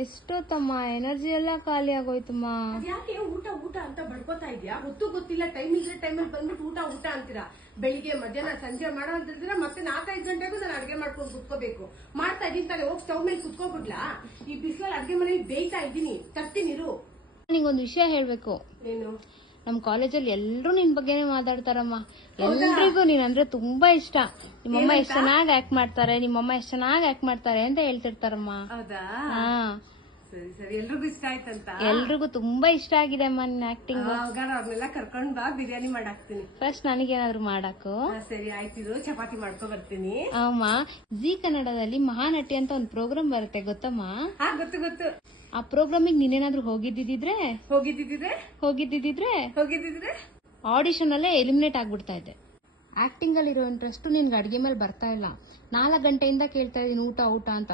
ಎಷ್ಟೊತ್ತಮ್ಮ energy ಎಲ್ಲ ಖಾಲಿ ಆಗೋಯ್ತಮ್ಮ. ಯಾಕೆ ಊಟ ಊಟ ಅಂತ ಬಡ್ಕೋತಾ ಇದ್ಯಾ? ಗೊತ್ತಿಲ್ಲ, ಟೈಮ್ ಇದ್ರೆ ಟೈಮಲ್ಲಿ ಬಂದ್ಬಿಟ್ಟು ಊಟ ಊಟ ಅಂತೀರಾ. ಬೆಳಿಗ್ಗೆ ಮಧ್ಯಾಹ್ನ ಸಂಜೆ ಮಾಡೋ ಅಂತಿದ್ದೀರಾ, ಮತ್ತೆ 4-5 ಗಂಟೆಗೂ ನಾನು ಅಡ್ಗೆ ಮಾಡ್ಕೊಂಡು ಕುತ್ಕೋಬೇಕು. ಮಾಡ್ತಾ ಇದೀನಿ ತಾನೆ, ಹೋಗಿ ಸ್ಟವ್ ಮೇಲೆ ಕುತ್ಕೋಬಿಡ್ಲಾ? ಈ ಬಿಸಿಲಲ್ಲಿ ಅಡ್ಗೆ ಮನೆಗೆ ಬೇಯ್ತಾ ಇದ್ದೀನಿ, ತರ್ತೀನಿರು. ನಿಂಗೊಂದು ವಿಷಯ ಹೇಳ್ಬೇಕು. ಏನು? ನಮ್ ಕಾಲೇಜಲ್ಲಿ ಎಲ್ರು ನಿನ್ ಬಗ್ಗೆನೇ ಮಾತಾಡ್ತಾರಮ್ಮ. ಎಲ್ರಿಗೂ ನೀನ್ ಅಂದ್ರೆ ತುಂಬಾ ಇಷ್ಟ. ನಿಮ್ಮಮ್ಮ ಎಷ್ಟ್ ಚೆನ್ನಾಗಿ ಆಕ್ಟ್ ಮಾಡ್ತಾರೆ, ನಿಮ್ಮಮ್ಮ ಎಷ್ಟ್ ಚೆನ್ನಾಗಿ ಆಕ್ಟ್ ಮಾಡ್ತಾರೆ ಅಂತ ಹೇಳ್ತಿರ್ತಾರಮ್ಮ. ಹೌದಾ? ಹಾ, ಸರಿ ಸರಿ, ಎಲ್ರಿಗೂ ಇಷ್ಟ ಆಯ್ತಂತ? ಎಲ್ರಿಗೂ ತುಂಬಾ ಇಷ್ಟ ಆಗಿದೆ ಅಮ್ಮ ನಿನ್ ಆಕ್ಟಿಂಗ್. ಅವ್ರನ್ನೆಲ್ಲ ಕರ್ಕೊಂಡ್ ಬಾ, ಬಿರಿಯಾನಿ ಮಾಡಾಕ್ತೀನಿ. ಫಸ್ಟ್ ನನಗೇನಾದ್ರು ಮಾಡಾಕು. ಸರಿ ಆಯ್ತಿರು, ಚಪಾತಿ ಮಾಡ್ಕೊ ಬರ್ತೀನಿ. ಅಮ್ಮ, ಜಿ ಕನ್ನಡದಲ್ಲಿ ಮಹಾನಟಿ ಅಂತ ಒಂದ್ ಪ್ರೋಗ್ರಾಮ್ ಬರುತ್ತೆ ಗೊತ್ತಮ್ಮ? ಹಾ, ಗೊತ್ತು ಗೊತ್ತು. ಆ ಪ್ರೋಗ್ರಾಮಿಗೆ ನೀನೇನಾದ್ರೂ ಹೋಗಿದ್ದಿದ್ರೆ ಆಡಿಷನ್ ಅಲ್ಲೇ ಎಲಿಮಿನೇಟ್ ಆಗ್ಬಿಡ್ತಾ ಇದ್ದೆ. ಆಕ್ಟಿಂಗ್ ಅಲ್ಲಿ ಇರೋ ಇಂಟ್ರೆಸ್ಟ್ ನಿನ್ಗೆ ಅಡ್ಗೆ ಮೇಲೆ ಬರ್ತಾ ಇಲ್ಲ. 4 ಗಂಟೆಯಿಂದ ಕೇಳ್ತಾ ಇದೀನಿ ಊಟ ಊಟ ಅಂತ.